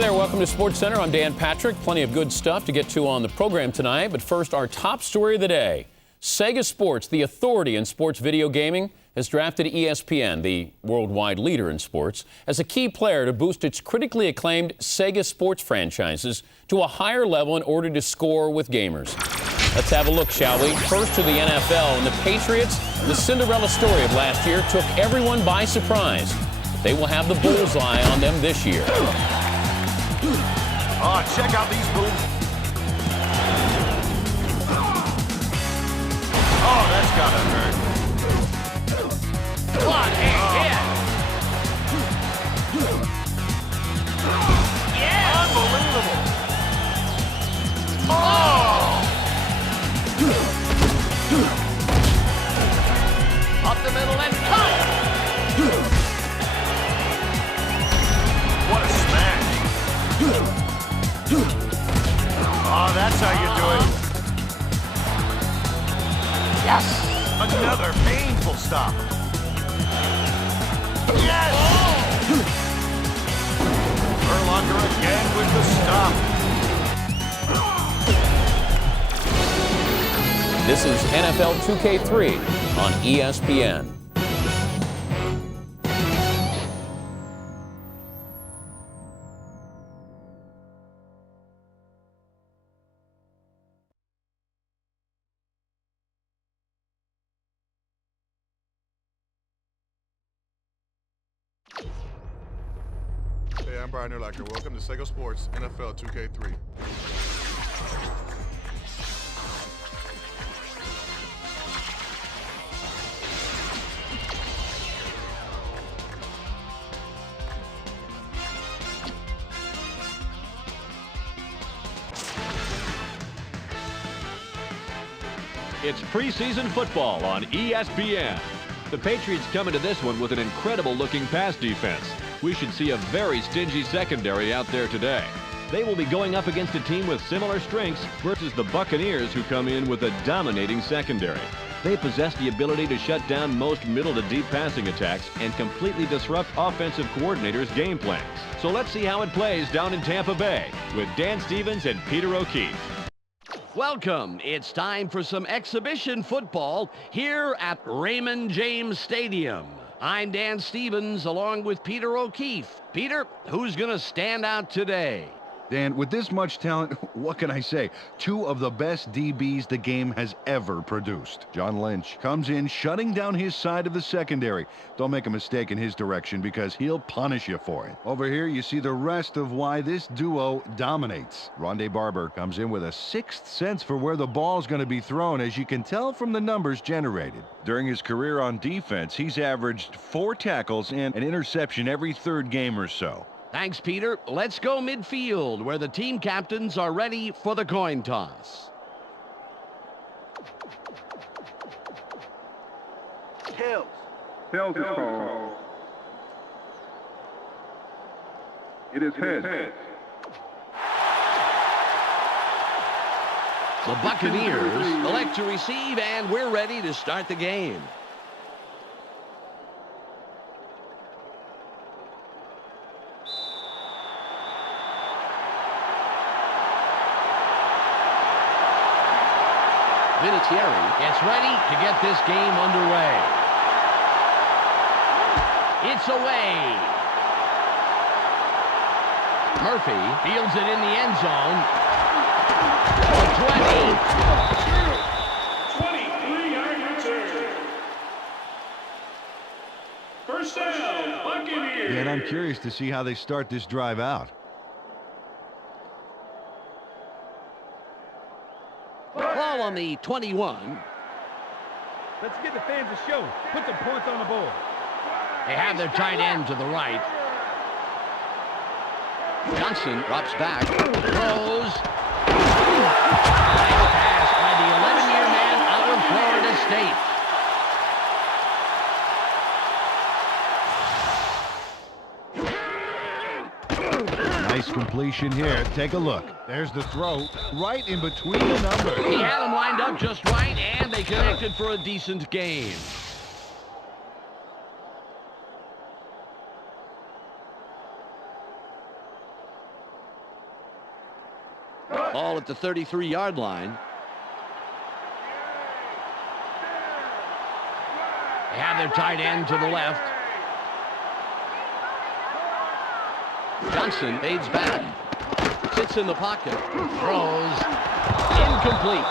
Hi there, welcome to Sports Center. I'm Dan Patrick. Plenty of good stuff to get to on the program tonight. But first, our top story of the day. Sega Sports, the authority in sports video gaming, has drafted ESPN, the worldwide leader in sports, as a key player to boost its critically acclaimed Sega Sports franchises to a higher level in order to score with gamers. Let's have a look, shall we? First to the NFL, and the Patriots, the Cinderella story of last year, took everyone by surprise. They will have the bullseye on them this year. Oh, check out these moves. Oh, that's gotta hurt. What a hit! Yes! Unbelievable! Oh! Up the middle and cut! What a smash! Oh, that's how you do it. Yes! Another painful stop. Yes! Urlacher again with the stop. This is NFL 2K3 on ESPN. Hey, I'm Brian Urlacher. Welcome to Sega Sports NFL 2K3. It's preseason football on ESPN. The Patriots come into this one with an incredible-looking pass defense. We should see a very stingy secondary out there today. They will be going up against a team with similar strengths versus the Buccaneers, who come in with a dominating secondary. They possess the ability to shut down most middle to deep passing attacks and completely disrupt offensive coordinators' game plans. So let's see how it plays down in Tampa Bay with Dan Stevens and Peter O'Keefe. Welcome. It's time for some exhibition football here at Raymond James Stadium. I'm Dan Stevens along with Peter O'Keefe. Peter, who's going to stand out today? Dan, with this much talent, what can I say? Two of the best DBs the game has ever produced. John Lynch comes in shutting down his side of the secondary. Don't make a mistake in his direction because he'll punish you for it. Over here, you see the rest of why this duo dominates. Rondé Barber comes in with a sixth sense for where the ball's going to be thrown, as you can tell from the numbers generated. During his career on defense, he's averaged 4 tackles and an interception every third game or so. Thanks, Peter. Let's go midfield, where the team captains are ready for the coin toss. Tails is called. It is heads. The Buccaneers elect to receive, and we're ready to start the game. Vinatieri gets ready to get this game underway. It's away. Murphy fields it in the end zone. 23-yard return. First down, Buccaneers. And I'm curious to see how they start this drive out. Ball on the 21. Let's give the fans a show. Put some points on the board. They have their tight end to the right. Johnson drops back. Throws. Nice pass by the 11-year man out of Florida State. Nice completion here. Take a look. There's the throw right in between the numbers. He had him lined up just right, and they connected for a decent gain. Ball at the 33-yard line. They have their tight end to the left. Johnson fades back. Sits in the pocket. Throws. Incomplete.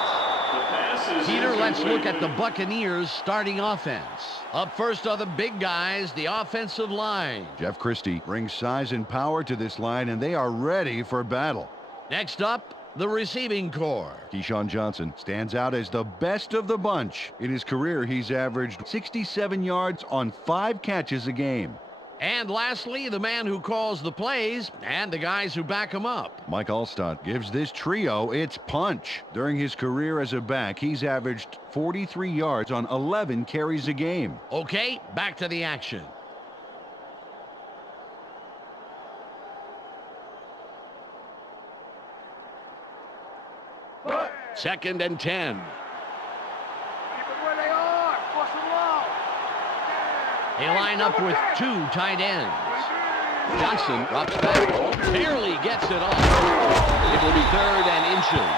Peter, let's look at the Buccaneers starting offense. Up first are the big guys, the offensive line. Jeff Christie brings size and power to this line, and they are ready for battle. Next up, the receiving corps. Keyshawn Johnson stands out as the best of the bunch. In his career, he's averaged 67 yards on 5 catches a game. And lastly, the man who calls the plays and the guys who back him up. Mike Allstott gives this trio its punch. During his career as a back, he's averaged 43 yards on 11 carries a game. Okay, back to the action. Second and 10. Keep it where they are. Force them long. They line up with 2 tight ends. Johnson drops back. Barely gets it off. It will be 3rd and inches.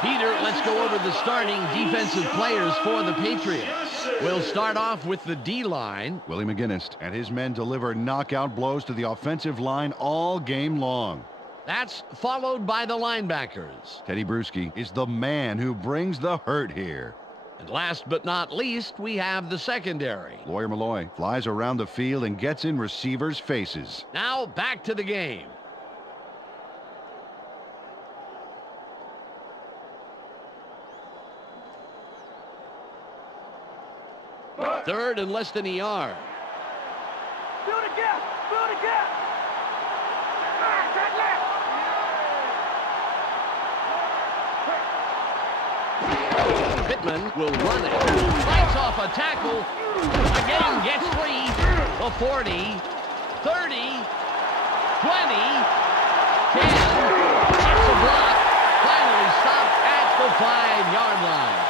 Peter, let's go over the starting defensive players for the Patriots. We'll start off with the D-line. Willie McGinnis and his men deliver knockout blows to the offensive line all game long. That's followed by the linebackers. Teddy Bruschi is the man who brings the hurt here. And last but not least, we have the secondary. Lawyer Malloy flies around the field and gets in receivers' faces. Now back to the game. Third and less than a yard. Build a gap. Build a gap. Pittman will run it. Fights off a tackle. Again gets free. The 40, 30, 20, 10. Gets a block. Finally stopped at the 5-yard line.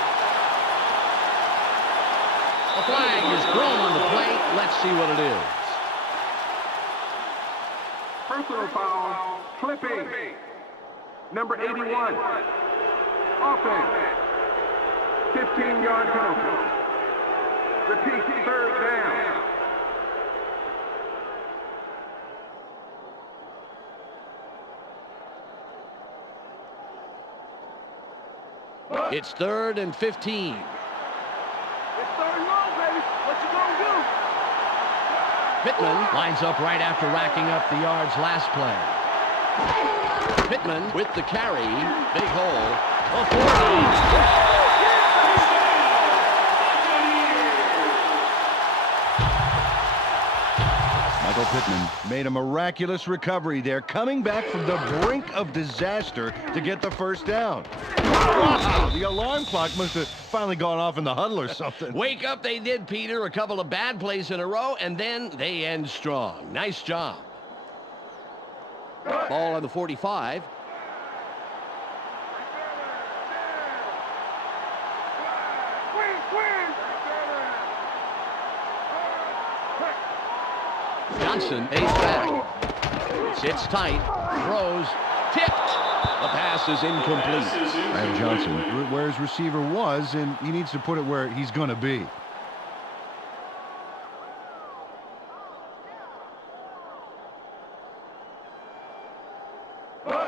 A flag is thrown on the play. Let's see what it is. Personal foul. Clipping. Number 81. Offense. 15-yard penalty. Repeat, 3rd down. It's 3rd and 15. It's 3rd and long, baby. What you gonna do? Pittman lines up right after racking up the yards last play. Pittman with the carry. Big hole. A 40. Michael Pittman made a miraculous recovery there, coming back from the brink of disaster to get the first down. Wow, the alarm clock must have finally gone off in the huddle or something. Wake up they did, Peter. A couple of bad plays in a row, and then they end strong. Nice job. Ball on the 45. Johnson pays back. Sits tight. Throws. Tipped. The pass is incomplete. And Johnson, where his receiver was, and he needs to put it where he's going to be.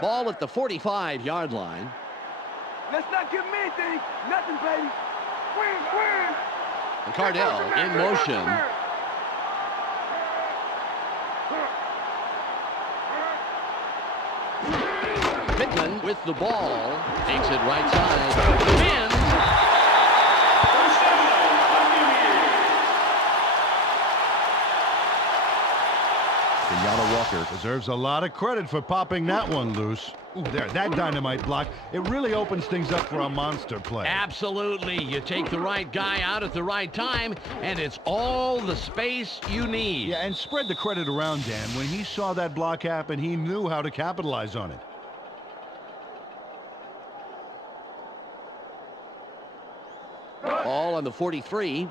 Ball at the 45-yard line. Let's not give him anything. Nothing, baby. Win. And Cardell in motion. Pittman with the ball. Takes it right side. Spins. First down, Buccaneers. Kenyatta Walker deserves a lot of credit for popping that one loose. Ooh, there, that dynamite block. It really opens things up for a monster play. Absolutely. You take the right guy out at the right time, and it's all the space you need. Yeah, and spread the credit around, Dan. When he saw that block happen, he knew how to capitalize on it. Ball on the 43.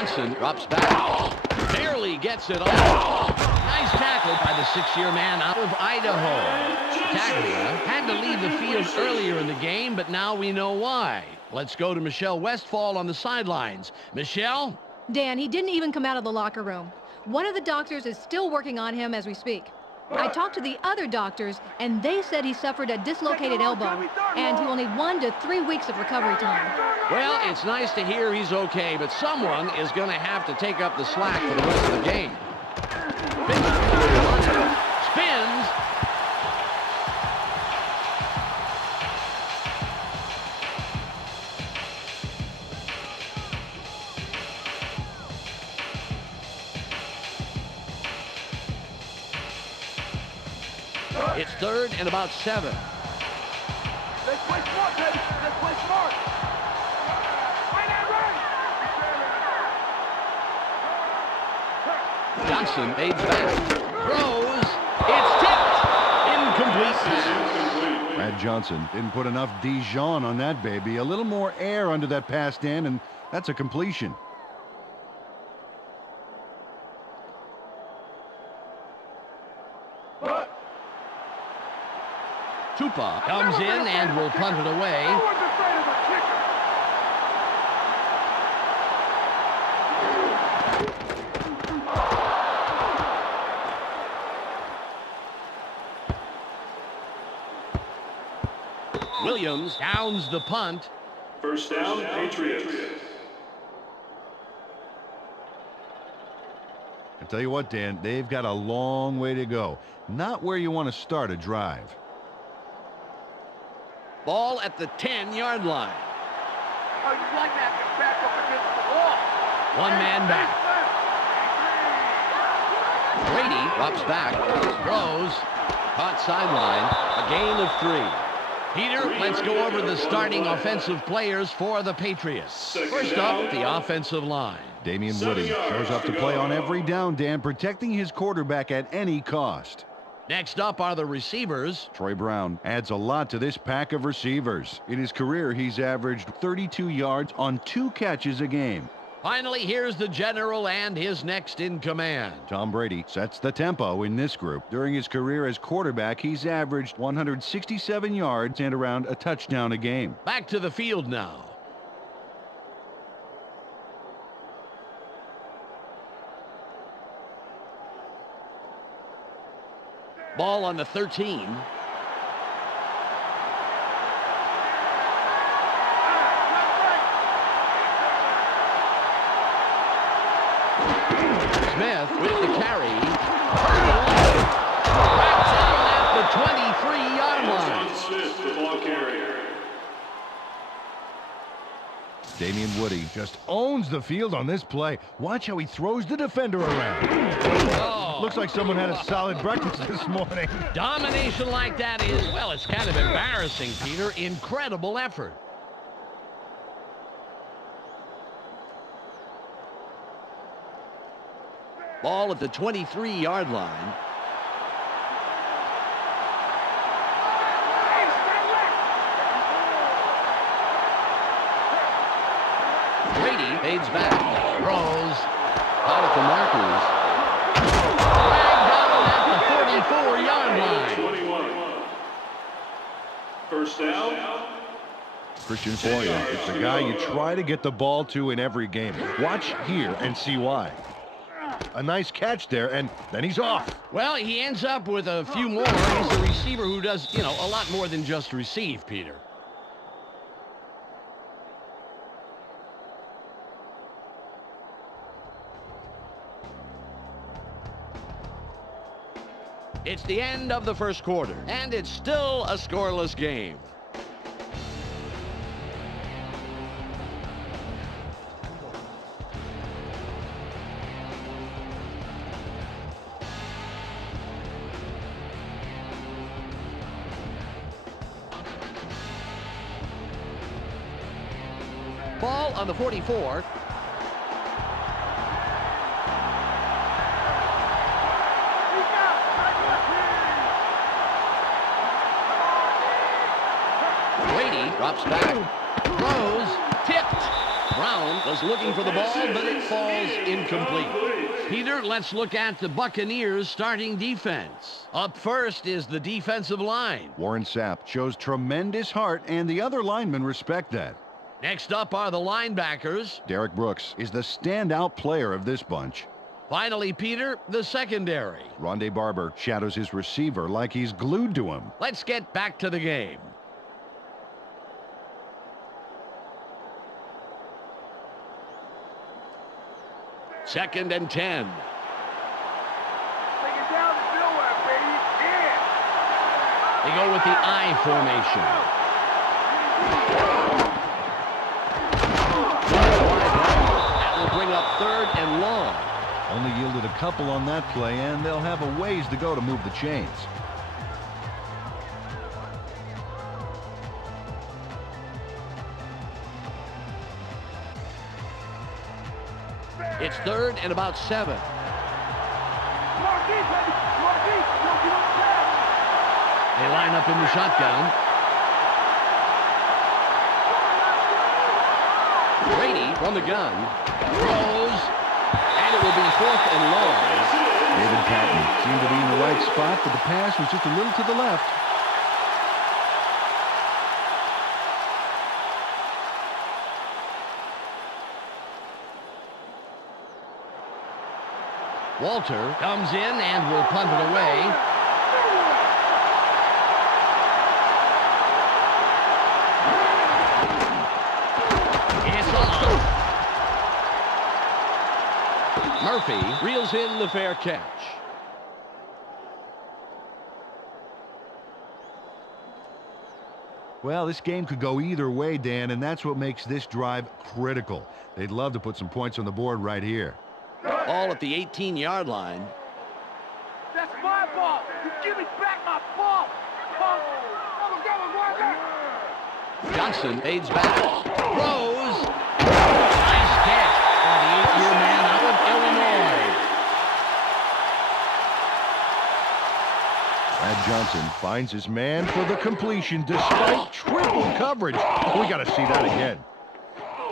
Johnson drops back. Barely gets it off. Nice tackle by the 6-year man out of Idaho. Tackler had to leave the field earlier in the game, but now we know why. Let's go to Michelle Westfall on the sidelines. Michelle? Dan, he didn't even come out of the locker room. One of the doctors is still working on him as we speak. I talked to the other doctors, and they said he suffered a dislocated elbow, and he will need 1 to 3 weeks of recovery time. Well, it's nice to hear he's okay, but someone is going to have to take up the slack for the rest of the game. Spins. It's 3rd and about 7. Let's play smart, baby. Let's play smart. Johnson fades back. Throws. It's tipped. Incomplete pass. Brad Johnson didn't put enough Dijon on that baby. A little more air under that pass, Dan, and that's a completion. Tupa comes in and will punt it away. Williams downs the punt. First down, Patriots. I tell you what, Dan, they've got a long way to go. Not where you want to start a drive. Ball at the 10-yard line. Oh, you like that to back up against the wall. One man back. Brady drops back. Throws. Caught sideline. A gain of 3. Peter, let's go over the starting offensive players for the Patriots. First up, the offensive line. Damian Woody shows up to play on every down, Dan, protecting his quarterback at any cost. Next up are the receivers. Troy Brown adds a lot to this pack of receivers. In his career, he's averaged 32 yards on 2 catches a game. Finally, here's the general and his next in command. Tom Brady sets the tempo in this group. During his career as quarterback, he's averaged 167 yards and around a touchdown a game. Back to the field now. Ball on the 13. Smith with the carry. Back down at the 23-yard line. Smith, the ball carrier. Damian Woody just owns the field on this play. Watch how he throws the defender around. Oh. Looks like someone had a solid breakfast this morning. Domination like that is, well, it's kind of embarrassing, Peter. Incredible effort. Ball at the 23-yard line. Brady fades back. Throws. Out at the markers. Dragged down at the 44-yard line. 21. First down. Christian Foyer is the guy you try to get the ball to in every game. Watch here and see why. A nice catch there, and then he's off. Well, he ends up with a few more. He's a receiver who does, a lot more than just receive, Peter. It's the end of the first quarter, and it's still a scoreless game. Ball on the 44. Brady drops back. Throws. Tipped. Brown was looking for the ball, but it falls incomplete. Peter, let's look at the Buccaneers starting defense. Up first is the defensive line. Warren Sapp shows tremendous heart, and the other linemen respect that. Next up are the linebackers. Derek Brooks is the standout player of this bunch. Finally, Peter, the secondary. Rondé Barber shadows his receiver like he's glued to him. Let's get back to the game. Second and 10. Take it down to nowhere, baby. Yeah. They go with the I formation. That will bring up 3rd and long. Only yielded a couple on that play, and they'll have a ways to go to move the chains. It's 3rd and about 7. More deep, baby. More deep. Don't give up the pass. They line up in the shotgun. Brady from the gun. Throws. And it will be 4th and long. David Patton seemed to be in the right spot, but the pass was just a little to the left. Walter comes in and will punt it away. It's on. Murphy reels in the fair catch. Well, this game could go either way, Dan, and that's what makes this drive critical. They'd love to put some points on the board right here. Ball at the 18-yard line. That's my ball. You give me back my ball. Come on, Johnson aids back. Throws. Nice catch by the 8-year man out of Illinois. Brad Johnson finds his man for the completion despite triple coverage. We got to see that again.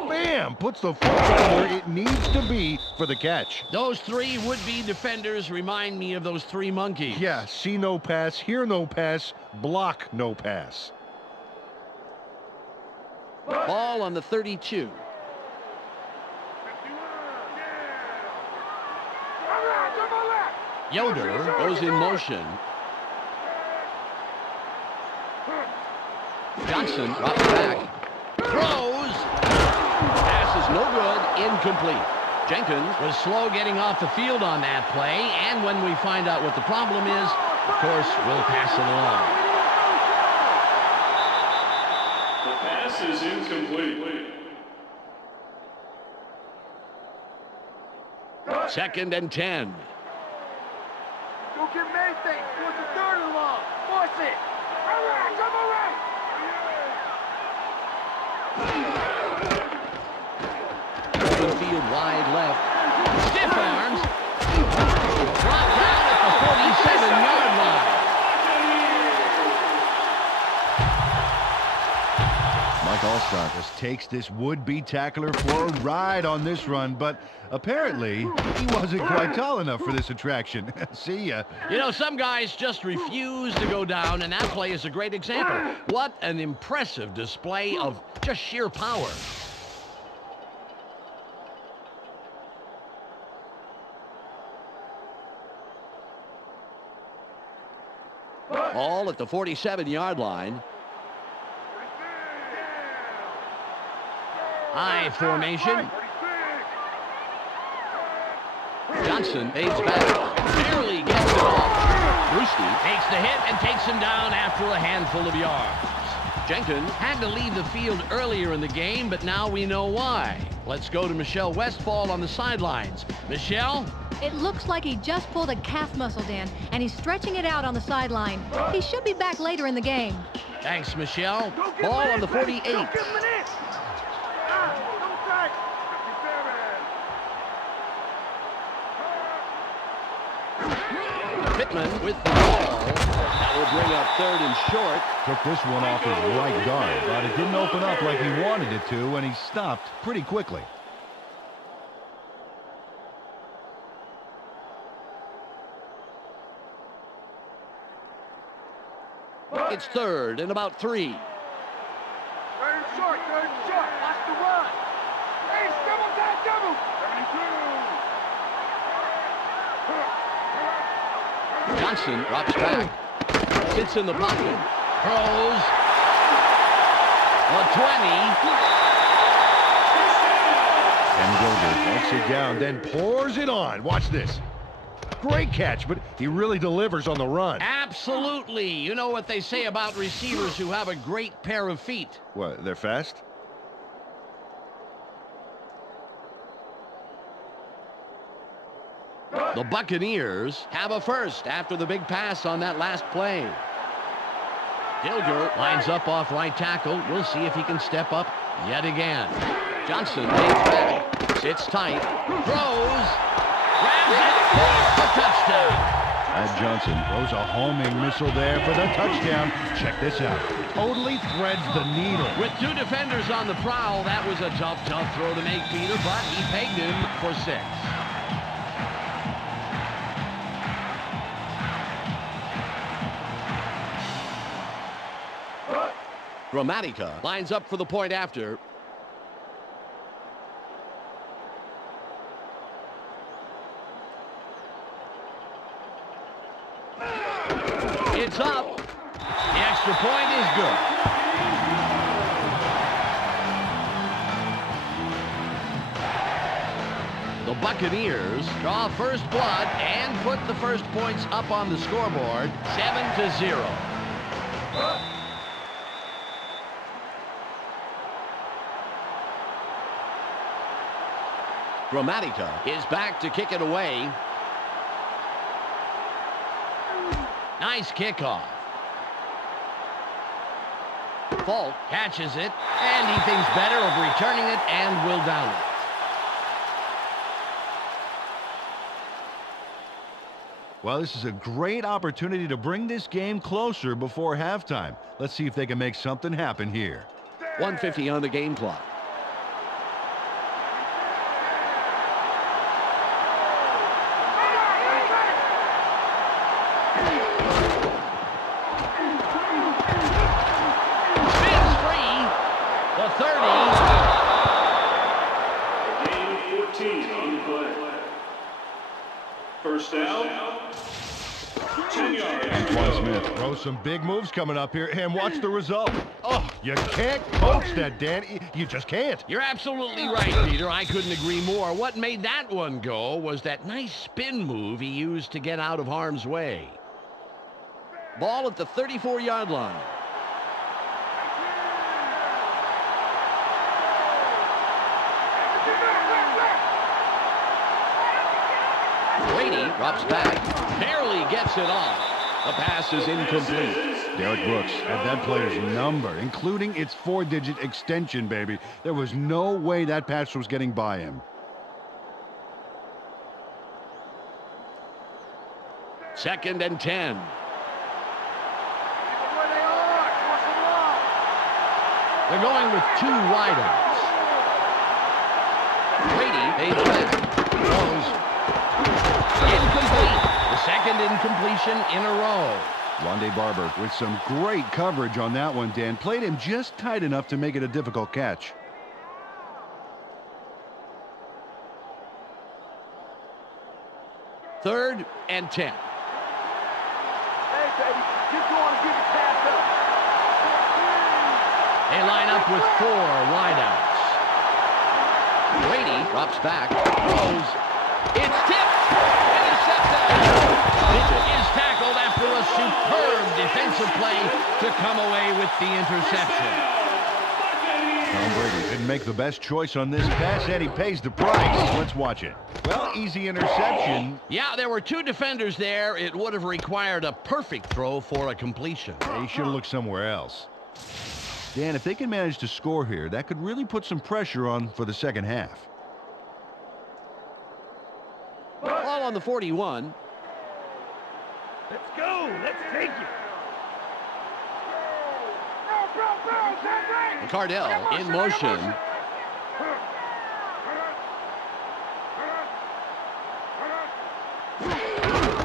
Bam! Puts the football where it needs to be for the catch. Those 3 would-be defenders remind me of those 3 monkeys. Yeah, see no pass, hear no pass, block no pass. Ball on the 32. Yoder goes in motion. Johnson drops back. Throws. Pass is no good. Incomplete. Jenkins was slow getting off the field on that play, and when we find out what the problem is, of course, we'll pass it along. The pass is incomplete. 2nd and 10. Don't get many things. Force the 3rd and long. Force it. All right, come on, right. Open field wide left. Stiff arms. Brought down at the 47-yard line. Mike Allstott just takes this would-be tackler for a ride on this run, but apparently he wasn't quite tall enough for this attraction. See ya. You know, some guys just refuse to go down, and that play is a great example. What an impressive display of just sheer power. All at the 47-yard line. I formation. Johnson aids back. Barely gets it off. Brewski takes the hit and takes him down after a handful of yards. Jenkins had to leave the field earlier in the game, but now we know why. Let's go to Michelle Westfall on the sidelines. Michelle? It looks like he just pulled a calf muscle, Dan, and he's stretching it out on the sideline. He should be back later in the game. Thanks, Michelle. Ball on the 48. Pittman with the ball. That will bring up third and short. Took this one off his right guard, but it didn't open up like he wanted it to, and he stopped pretty quickly. It's third and about 3. Third and short, third and short. Watch the run. Hey, double time, double. 72. Johnson drops back. Sits in the pocket. Throws. A 20. And Gilbert takes it down, then pours it on. Watch this. Great catch, but he really delivers on the run. Absolutely. You know what they say about receivers who have a great pair of feet. What, they're fast? The Buccaneers have a first after the big pass on that last play. Dilger lines up off right tackle. We'll see if he can step up yet again. Johnson takes back, sits tight, throws, grabs it for a touchdown. Ed Johnson throws a homing missile there for the touchdown. Check this out. Totally threads the needle. With 2 defenders on the prowl, that was a tough throw to make, Peter, but he pegged him for 6. Gramatica lines up for the point after. It's up. The extra point is good. The Buccaneers draw first blood and put the first points up on the scoreboard, 7-0. Gramatica is back to kick it away. Nice kickoff. Falk catches it, and he thinks better of returning it and will down it. Well, this is a great opportunity to bring this game closer before halftime. Let's see if they can make something happen here. 1:50 on the game clock. First down, 10 yards. Antoine Smith throws some big moves coming up here, and watch the result. Oh, you can't coach that, Dan. You just can't. You're absolutely right, Peter. I couldn't agree more. What made that one go was that nice spin move he used to get out of harm's way. Ball at the 34-yard line. Brady drops back, barely gets it off. The pass is incomplete. Derek Brooks had that player's number, including its 4-digit extension, baby. There was no way that pass was getting by him. Second and 10. They're going with 2 wideouts. Brady fades back, throws. Incomplete. The second incompletion in a row. Rondé Barber with some great coverage on that one, Dan. Played him just tight enough to make it a difficult catch. Third and 10. Hey, baby, keep going and get the pass up. They line up with 4 wideouts. Brady drops back, throws. It's tipped. Intercepted. Mitchell is tackled after a superb defensive play to come away with the interception. Tom Brady didn't make the best choice on this pass, and he pays the price. Let's watch it. Well, easy interception. Yeah, there were 2 defenders there. It would have required a perfect throw for a completion. He should have looked somewhere else. Dan, if they can manage to score here, that could really put some pressure on for the second half. Ball on the 41. Let's go. Let's take it. Cardell in motion.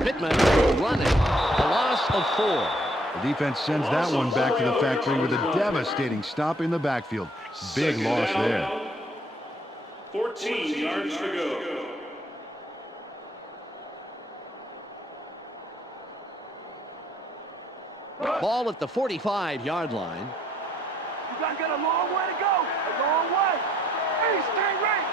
Pittman running. A loss of 4. The defense sends that one back to the factory with a devastating stop in the backfield. Big loss there. 14 yards to go. Ball at the 45-yard line. You guys got a long way to go. A long way. Hey, stay right.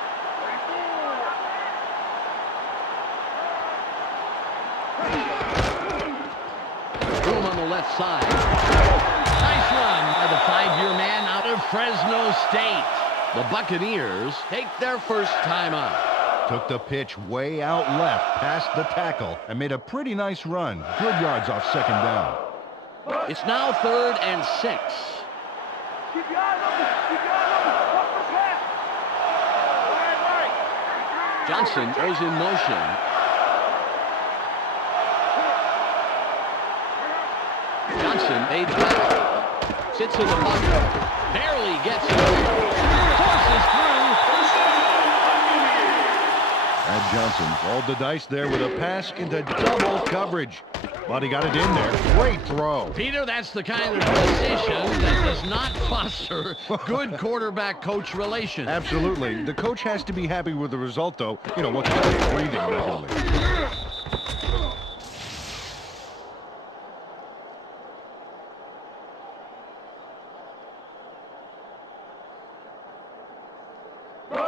Room on the left side. Nice run by the 5-year man out of Fresno State. The Buccaneers take their first time out. Took the pitch way out left past the tackle and made a pretty nice run. Good yards off second down. It's now 3rd and 6. Keep your eyes open. Keep your eyes open. Watch the pass. Right. Johnson goes in motion. Johnson made back. Sits in the pocket. Barely gets through. Forces through. Brad Johnson rolled the dice there with a pass into double coverage. But he got it in there. Great throw. Peter, that's the kind of decision that does not foster good quarterback-coach relations. Absolutely. The coach has to be happy with the result, though. You know, once he stays breathing regularly.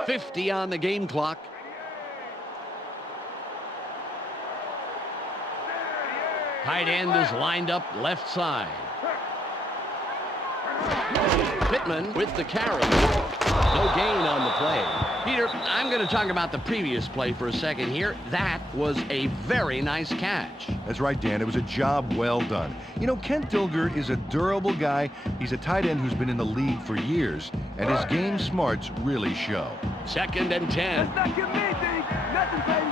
.50 on the game clock. Tight end is lined up left side. Pittman with the carry. No gain on the play. Peter, I'm going to talk about the previous play for a second here. That was a very nice catch. That's right, Dan. It was a job well done. You know, Kent Dilger is a durable guy. He's a tight end who's been in the league for years, and his game smarts really show. 2nd and 10. Let's not give me anything. Nothing, baby.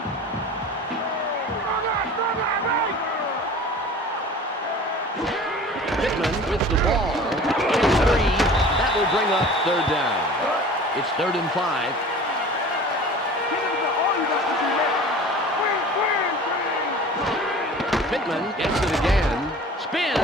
Pittman with the ball. 3. That will bring up 3rd down. It's 3rd and 5. Pittman gets it again. Spin.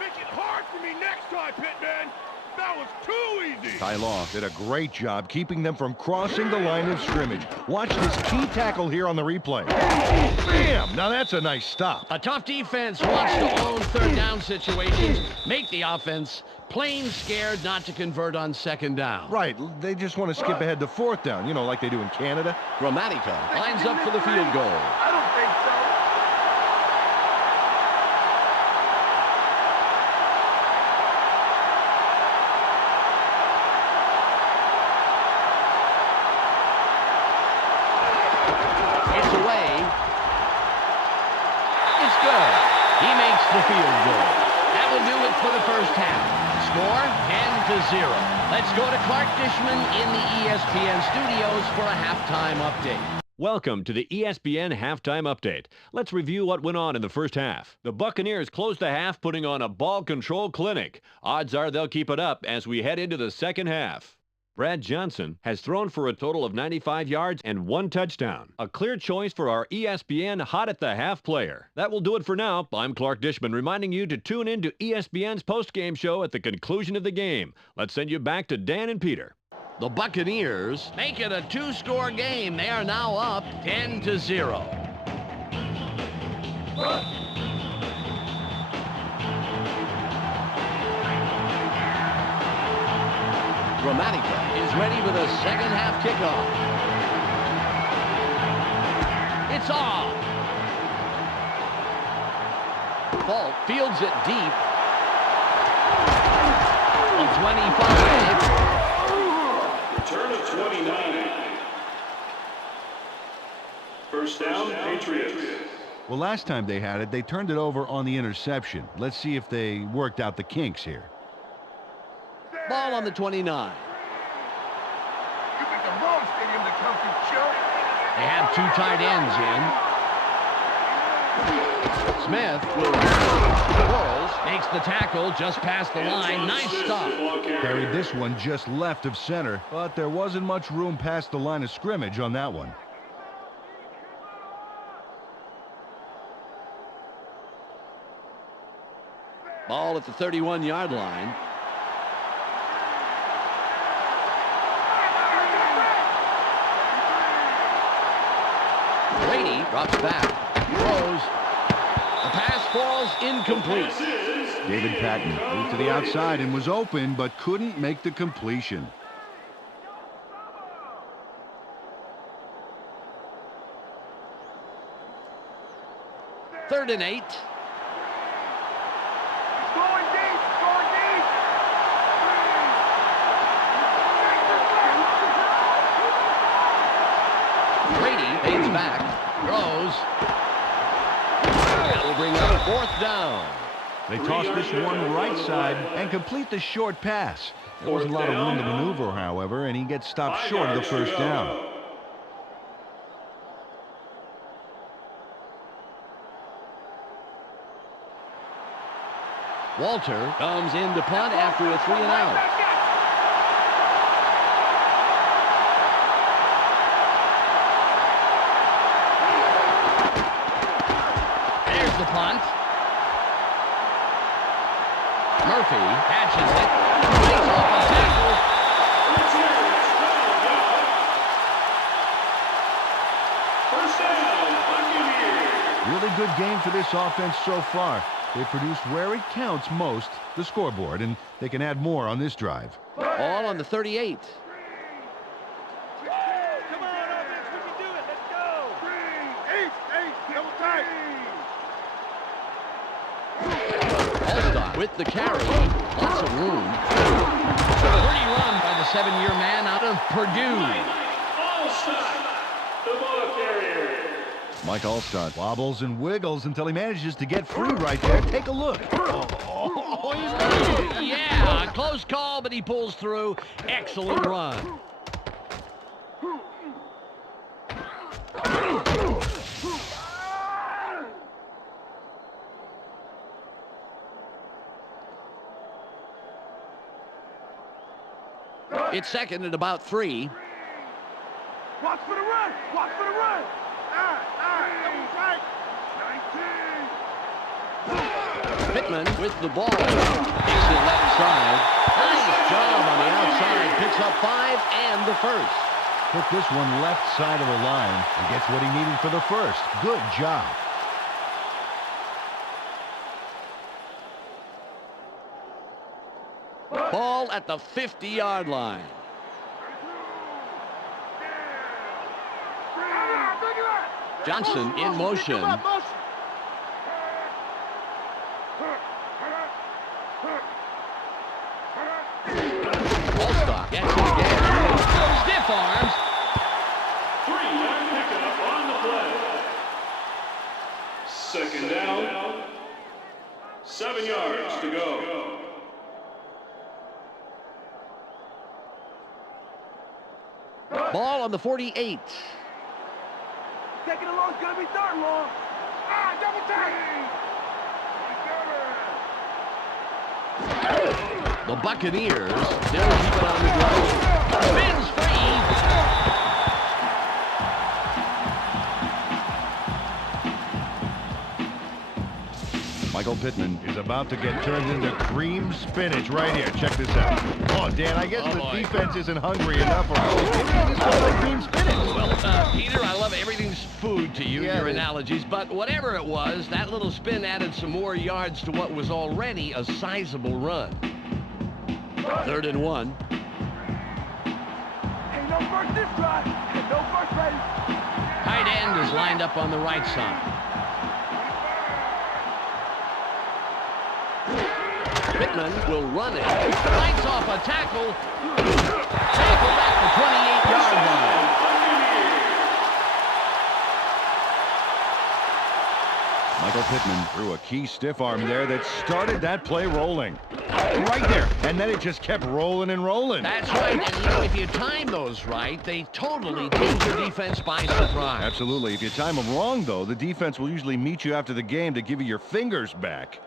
Make it hard for me next time, Pittman. That was too easy. Ty Law did a great job keeping them from crossing the line of scrimmage. Watch this key tackle here on the replay. Bam! Now that's a nice stop. A tough defense wants to own 3rd down situations, make the offense plain scared not to convert on 2nd down. Right, they just want to skip ahead to 4th down, you know, like they do in Canada. Gramatica lines up for the field goal. I don't think so. It's away. It's good. He makes the field goal. That will do it for the first half. Score 10-0. Let's go to Clark Dishman in the ESPN studios for a halftime update. Welcome to the ESPN Halftime Update. Let's review what went on in the first half. The Buccaneers closed the half putting on a ball control clinic. Odds are they'll keep it up as we head into the second half. Brad Johnson has thrown for a total of 95 yards and 1 touchdown. A clear choice for our ESPN Hot at the Half player. That will do it for now. I'm Clark Dishman reminding you to tune in to ESPN's postgame show at the conclusion of the game. Let's send you back to Dan and Peter. The Buccaneers make it a 2-score game. They are now up 10-0. Gramatica is ready with a second half kickoff. It's off. Falk fields it deep. 25. Return of 29. First down, Patriots. Well, last time they had it, they turned it over on the interception. Let's see if they worked out the kinks here. Ball on the 29. You picked the wrong stadium to come to, Joe. They have 2 tight ends in. Smith will rolls, makes the tackle just past the line. Nice stop. Carried this one just left of center, but there wasn't much room past the line of scrimmage on that one. Ball at the 31-yard line. Brady drops back, throws. The pass falls incomplete. David Patton moved to the outside and was open, but couldn't make the completion. Third and 8. Going deep, going deep. Brady fades back, throws. That will bring up 4th down. They toss this one right side and complete the short pass. There wasn't a lot of room to maneuver, however, and he gets stopped short of the first down. Walter comes in to punt after a 3-and-out. There's the punt. Murphy catches it. Breaks off a tackle. First down, Buccaneers. Really good game for this offense so far. They produced where it counts most, the scoreboard, and they can add more on this drive. All on the 38. Come on, offense, we can do it. Let's go. Eight, double tight. Allstott with the carry. Lots of room. Pretty run by the 7-year man out of Purdue. Allstott, the ball carrier. Mike Allstott wobbles and wiggles until he manages to get free right there. Take a look. Yeah, close call, but he pulls through. Excellent run. It's second and about 3. Watch for the run. Watch for the run. Double tight. 19. Pittman with the ball. Takes it left side. Nice job on the outside. Picks up 5 and the first. Took this one left side of the line and gets what he needed for the first. Good job. Ball at the 50-yard line. Johnson in motion. Allstott gets it again. Stiff arms. 3-yard pickup on the play. Second down, 7 yards to go. Ball on the 48. Taking it long, it's gonna be third long. Double tight. The Buccaneers still keep it on the ground. Spins free. Michael Pittman is about to get turned into cream spinach right here. Check this out. Oh, Dan, I guess the defense isn't hungry enough. Or it's just like cream spinach. Well, Peter, I love everything's food to you, your analogies, but whatever it was, that little spin added some more yards to what was already a sizable run. 3rd and 1. Ain't no first this drive. No first ready. Tight end is lined up on the right side. Pittman will run it. Lights off a tackle. Tackle at the 28-yard line. Michael Pittman threw a key stiff arm there that started that play rolling. Right there. And then it just kept rolling and rolling. That's right. And, you know, if you time those right, they totally take the defense by surprise. Absolutely. If you time them wrong, though, the defense will usually meet you after the game to give you your fingers back.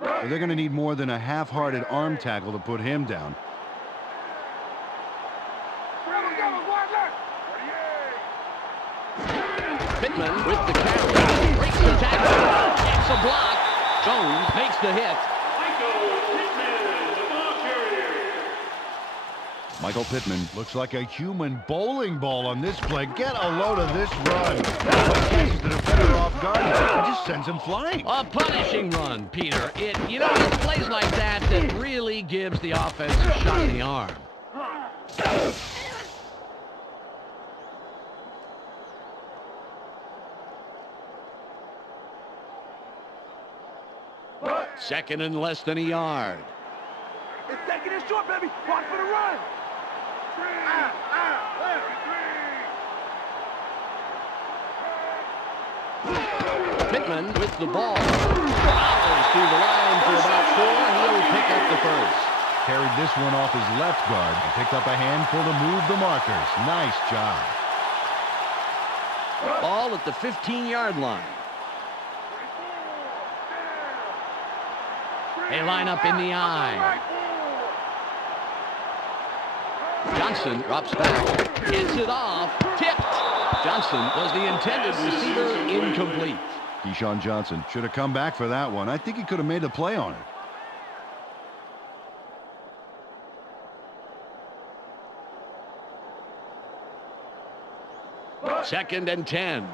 They're going to need more than a half-hearted arm tackle to put him down. Pittman with the carry. Breaks the tackle. Gets a block. Jones makes the hit. Michael Pittman looks like a human bowling ball on this play. Get a load of this run. Catches the defender off guard and just sends him flying. A punishing run, Peter. You know, it's plays like that that really gives the offense a shot in the arm. Second and less than a yard. It's taking it short, baby. Watch for the run. Pittman with the ball. Fouls through the line for about 4. He'll pick up the first. Carried this one off his left guard and picked up a handful to move the markers. Nice job. Ball at the 15-yard line. They line up in the eye. Johnson drops back. Gets it off. Tipped. Johnson was the intended receiver. Incomplete. Keyshawn Johnson should have come back for that one. I think he could have made a play on it. Second and 10.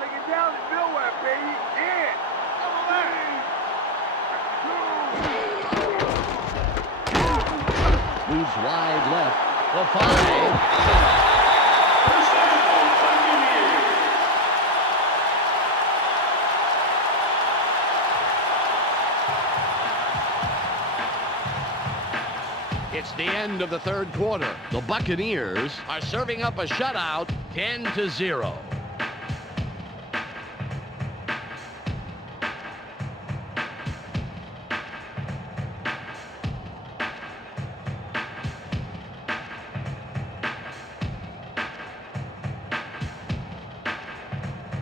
Take it down to nowhere, baby. Yeah. Moves wide left. The 5. It's the end of the third quarter. The Buccaneers are serving up a shutout, 10-0.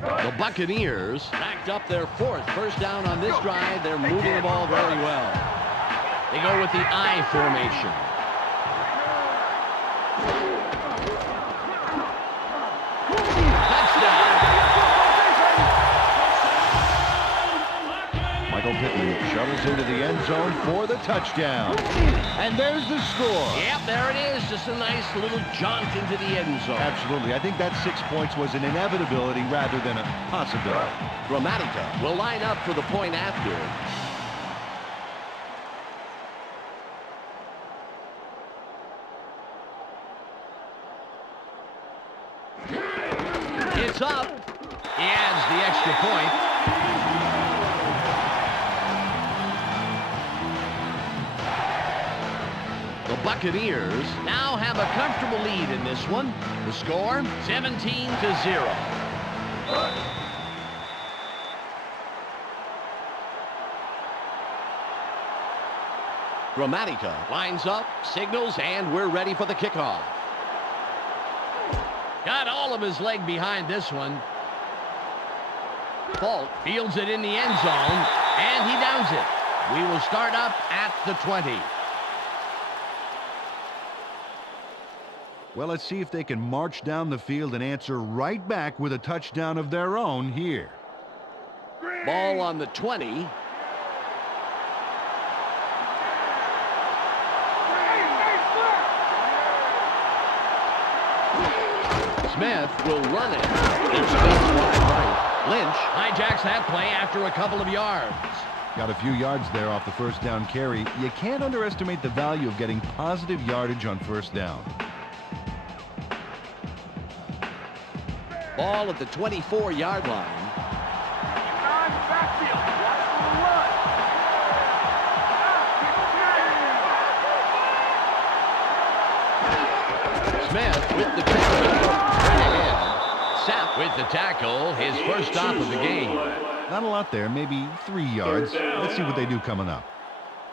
The Buccaneers backed up their 4th first down on this drive. They're moving the ball very well. They go with the I formation. Touchdown. Michael Pittman shuttles into the end zone for the touchdown. And there's the score. Yep, there it is. Just a nice little jaunt into the end zone. Absolutely. I think that 6 points was an inevitability rather than a possibility. Gramatica will line up for the point after. It's up. He adds the extra point. The Buccaneers now have a comfortable lead in this one. The score, 17-0. Gramatica lines up, signals, and we're ready for the kickoff. Got all of his leg behind this one. Falk fields it in the end zone, and he downs it. We will start up at the 20. Well, let's see if they can march down the field and answer right back with a touchdown of their own here. Ball on the 20. Smith will run it. It's wide right. Lynch hijacks that play after a couple of yards. Got a few yards there off the first down carry. You can't underestimate the value of getting positive yardage on first down. Ball at the 24-yard line. Smith with the tackle. Sapp with the tackle, his first stop of the game. Not a lot there, maybe 3 yards. Let's see what they do coming up.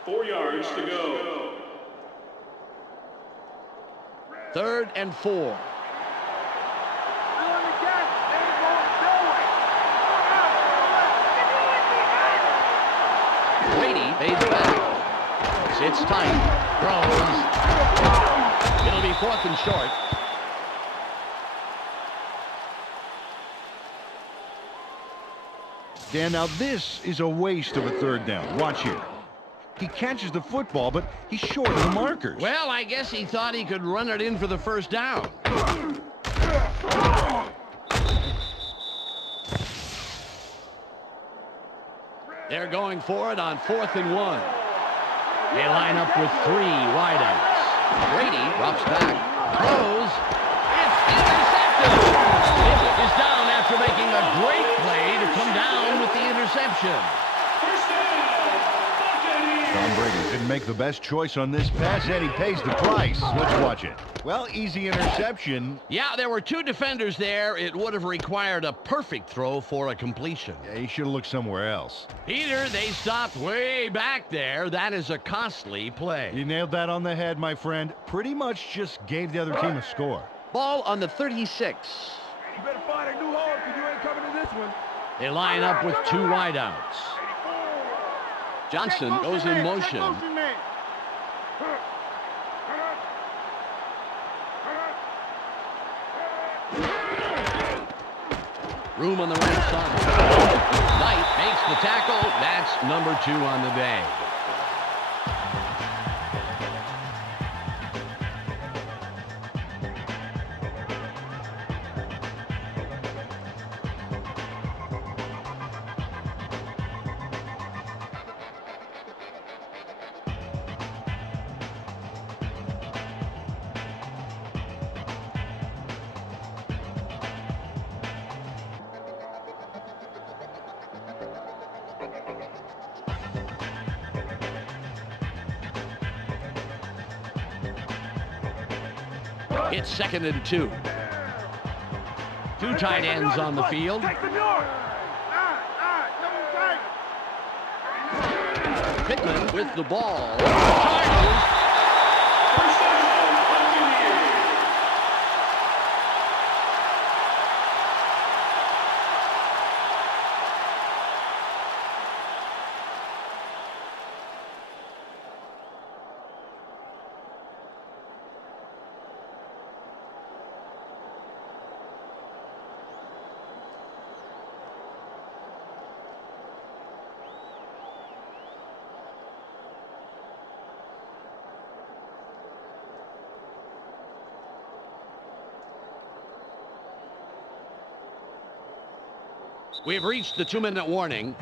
4 yards to go. 3rd and 4. Brady fades back. Sits tight. Throws. It'll be 4th and short. Dan, now this is a waste of a 3rd down. Watch here. He catches the football, but he's short of the markers. Well, I guess he thought he could run it in for the first down. They're going for it on 4th and 1. They line up with 3 wideouts. Brady drops back, throws. It's intercepted. It is down after making a great play to come down with the interception. First down, Buccaneers. Tom Brady didn't make the best choice on this pass, and he pays the price. Let's watch it. Well, easy interception. Yeah, there were 2 defenders there. It would have required a perfect throw for a completion. Yeah, he should have looked somewhere else. Peter, they stopped way back there. That is a costly play. You nailed that on the head, my friend. Pretty much just gave the other team a score. Ball on the 36. You better find a new hole because you ain't coming to this one. They line up with 2 wideouts. Johnson goes in motion. Room on the right side. Knight makes the tackle. That's number 2 on the day. It's 2nd and 2. 2 tight ends on the field. Pittman with the ball. Chargers. First down, Buccaneers. We've reached the 2-minute warning.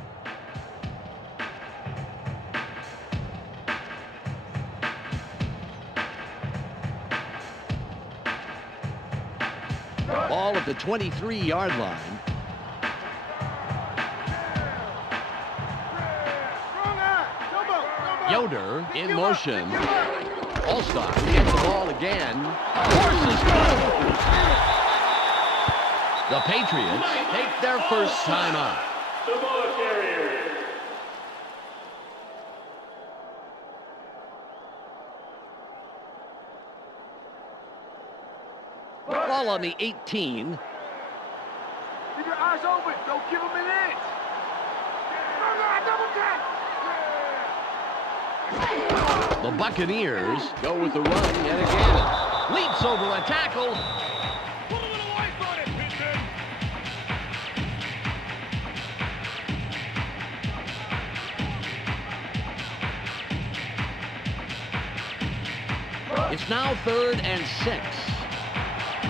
Ball at the 23-yard line. Yoder in motion. All-Star gets the ball again. Forces through. The Patriots take their first time out. The ball carrier. Ball on the 18. Keep your eyes open. Don't give him an inch. The Buccaneers go with the run yet again. Leaps over a tackle. Put a little life on it, Pittman. It's now 3rd and 6.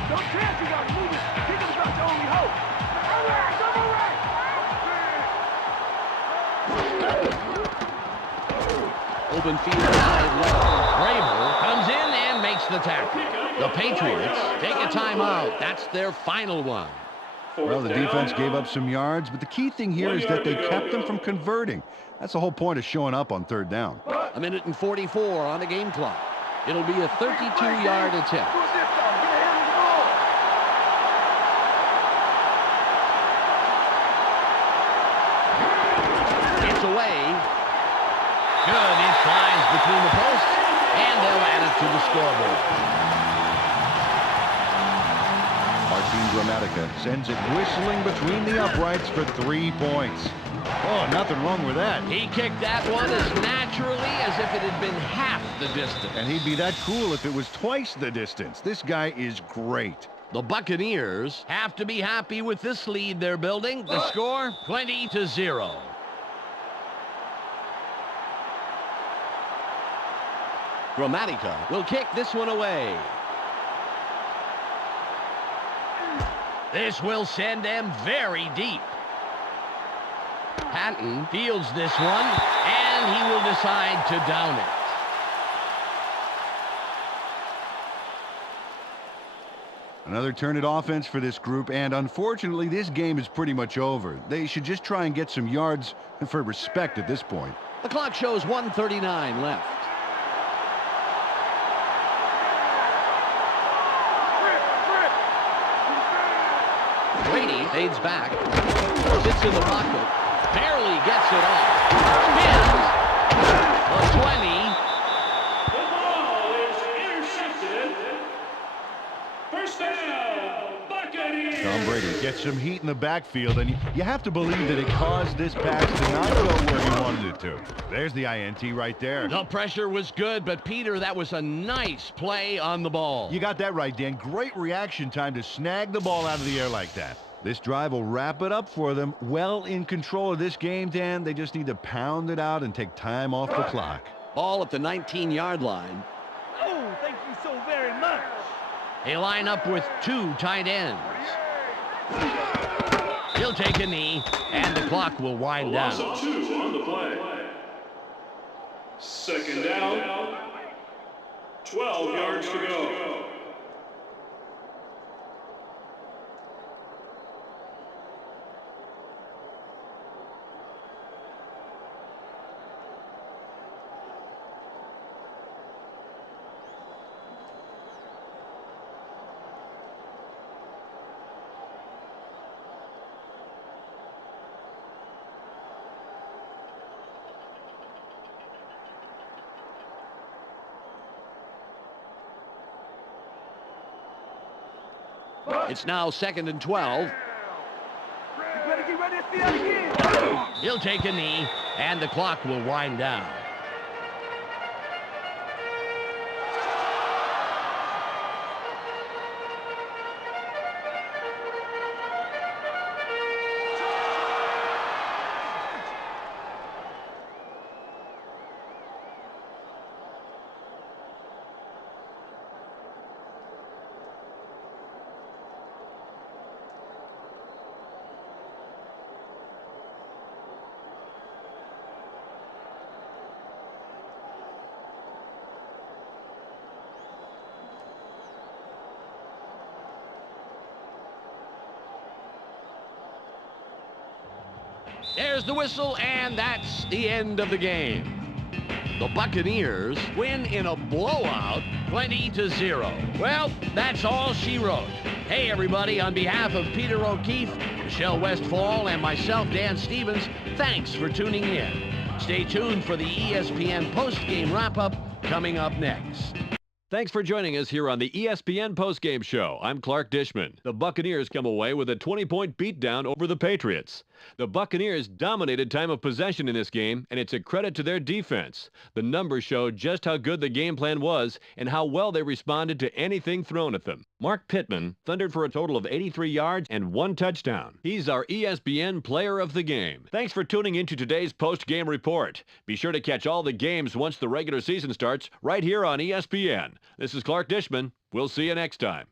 Don't chance you got to move it. Think about your only hope. All right, all right. Open field side left. Braver comes in and makes the tackle. The Patriots take a timeout. That's their final one. Well, the defense gave up some yards, but the key thing here is that they kept them from converting. That's the whole point of showing up on 3rd down. 1:44 on the game clock. It'll be a 32-yard attempt. available. Gramatica sends it whistling between the uprights for 3 points. Oh, nothing wrong with that. He kicked that one as naturally as if it had been half the distance. And he'd be that cool if it was twice the distance. This guy is great. The Buccaneers have to be happy with this lead they're building. The score, 20-0. Gramatica will kick this one away. This will send them very deep. Patton fields this one, and he will decide to down it. Another turn at offense for this group, and unfortunately, this game is pretty much over. They should just try and get some yards for respect at this point. The clock shows 1:39 left. Brady fades back, sits in the pocket, barely gets it off, spins, the 20. The ball is intercepted. First down, Buccaneers. Tom Brady gets some heat in the backfield, and you have to believe that it caused this pass to not go where he wanted it to. There's the INT right there. The pressure was good, but Peter, that was a nice play on the ball. You got that right, Dan. Great reaction time to snag the ball out of the air like that. This drive will wrap it up for them. Well in control of this game, Dan. They just need to pound it out and take time off the clock. Ball at the 19-yard line. Oh, thank you so very much. They line up with 2 tight ends. He'll take a knee, and the clock will wind down. Loss of 2 on the play. Second down, 12 yards to go. It's now 2nd and 12. He'll take a knee, and the clock will wind down. There's the whistle, and that's the end of the game. The Buccaneers win in a blowout, 20-0. Well, that's all she wrote. Hey, everybody, on behalf of Peter O'Keefe, Michelle Westfall, and myself, Dan Stevens, thanks for tuning in. Stay tuned for the ESPN post-game wrap-up coming up next. Thanks for joining us here on the ESPN postgame show. I'm Clark Dishman. The Buccaneers come away with a 20-point beatdown over the Patriots. The Buccaneers dominated time of possession in this game, and it's a credit to their defense. The numbers show just how good the game plan was and how well they responded to anything thrown at them. Mark Pittman thundered for a total of 83 yards and 1 touchdown. He's our ESPN player of the game. Thanks for tuning into today's post-game report. Be sure to catch all the games once the regular season starts right here on ESPN. This is Clark Dishman. We'll see you next time.